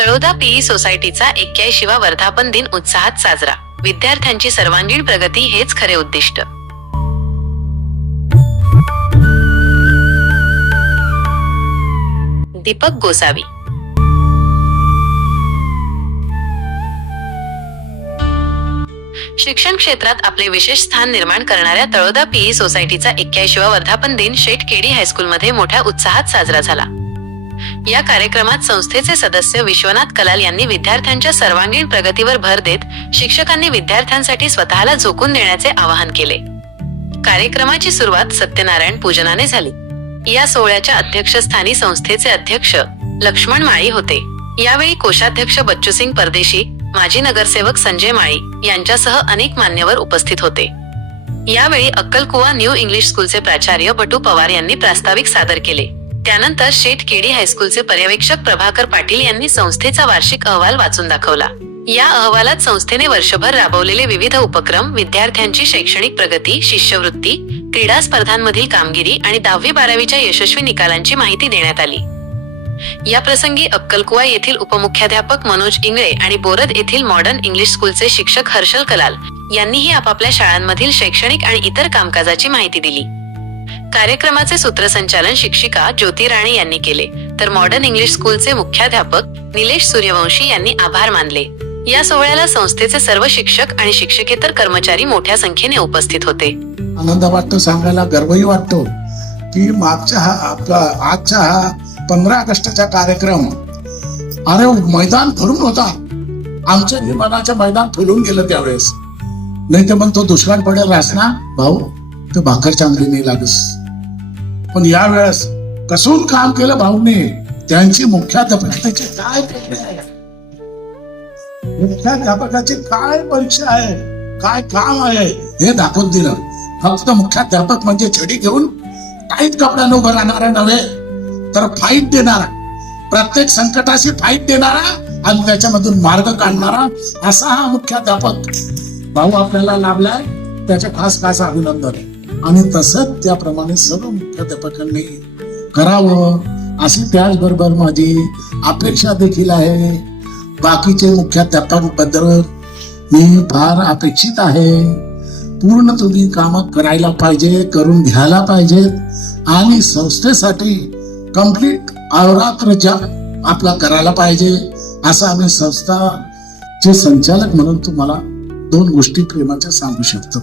Taloda PE सोसायटीचा एक्क्याऐंशीवा वर्धापन दिन उत्साहात साजरा. विद्यार्थ्यांची सर्वांगीण प्रगती हेच खरे उद्दिष्ट. दीपक गोसावी. शिक्षण क्षेत्रात आपले विशेष स्थान निर्माण करणाऱ्या तळोदा पीई सोसायटीचा एक्क्याऐंशीवा वर्धापन दिन शेठ केडी हायस्कूलमध्ये मोठ्या उत्साहात साजरा झाला. या कार्यक्रमात संस्थेचे सदस्य विश्वनाथ कलाल यांनी विद्यार्थ्यांच्या सर्वांगीण प्रगतीवर भर देत शिक्षकांनी विद्यार्थ्यांसाठी स्वतःला झोकून देण्याचे आवाहन केले. कार्यक्रमाची सुरुवात सत्यनारायण पूजनाने झाली. या सोहळ्याच्या अध्यक्षस्थानी संस्थेचे अध्यक्ष लक्ष्मण माळी होते. यावेळी कोषाध्यक्ष बच्चूसिंग परदेशी माजी नगरसेवक संजय माळी यांच्यासह अनेक मान्यवर उपस्थित होते. यावेळी अक्कलकुवा न्यू इंग्लिश स्कूलचे प्राचार्य बटू पवार यांनी प्रास्ताविक सादर केले. त्यानंतर शेठ केडी हायस्कूलचे पर्यवेक्षक प्रभाकर पाटील यांनी संस्थेचा वार्षिक अहवाल वाचून दाखवला. या अहवालात संस्थेने वर्षभर राबवलेले विविध उपक्रम विद्यार्थ्यांची शैक्षणिक प्रगती शिष्यवृत्ती क्रीडा स्पर्धांमधील कामगिरी आणि दहावी बारावीच्या यशस्वी निकालांची माहिती देण्यात आली. या प्रसंगी अक्कलकुवा येथील उपमुख्याध्यापक मनोज इंगळे आणि बोरद येथील मॉडर्न इंग्लिश स्कूलचे शिक्षक हर्षल कलाल यांनीही आपापल्या शाळांमधील शैक्षणिक आणि इतर कामकाजाची माहिती दिली. कार्यक्रमाचे सूत्रसंचालन शिक्षिका ज्योती राणे यांनी केले. तर मॉडर्न इंग्लिश स्कूलचे मुख्याध्यापक निलेश सूर्यवंशी यांनी आभार मानले. या सोहळ्याला संस्थेचे सर्व शिक्षक आणि शिक्षकेतर कर्मचारी मोठ्या संख्येने उपस्थित होते. आनंद वाटतो सांगायला गर्वही वाटतो की मागच्या हा आपला आजचा हा पंधरा ऑगस्टचा कार्यक्रम अरे मैदान भरून होता. आमच्या विमानाचं मैदान फुलून गेलं त्यावेळेस. नाही तर मग तो दुष्काळ पडेल रास ना भाऊ तो भाकर चांगली नाही लागस. पण यावेळेस कसून काम केलं भाऊने? त्यांची मुख्याध्यापकाची काय परीक्षा आहे? मुख्याध्यापकाची काय परीक्षा आहे? काय काम आहे? हे दाखवून दिलं. फक्त मुख्याध्यापक म्हणजे छडी घेऊन टाईट कपड्यानं उभं राहणारा नव्हे तर फाईट देणारा प्रत्येक संकटाशी फाईट देणारा आणि त्याच्यामधून मार्ग काढणारा असा हा मुख्याध्यापक भाऊ आपल्याला लाभलाय. त्याचे खास खास अभिनंदन. आहे आणि तसंच त्याप्रमाणे सर्व मुख्याध्यापकांनी करावं. अशी त्याचबरोबर माझी अपेक्षा देखील आहे. बाकीचे मुख्याध्यापकांबद्दल मी फार अपेक्षित आहे. पूर्ण तुम्ही कामं करायला पाहिजे करून घ्यायला पाहिजेत आणि संस्थेसाठी कंप्लीट अवरात्र जप आपला करायला पाहिजे असं आम्ही संस्थाचे संचालक म्हणून तुम्हाला दोन गोष्टी प्रेमाच्या सांगू शकतो.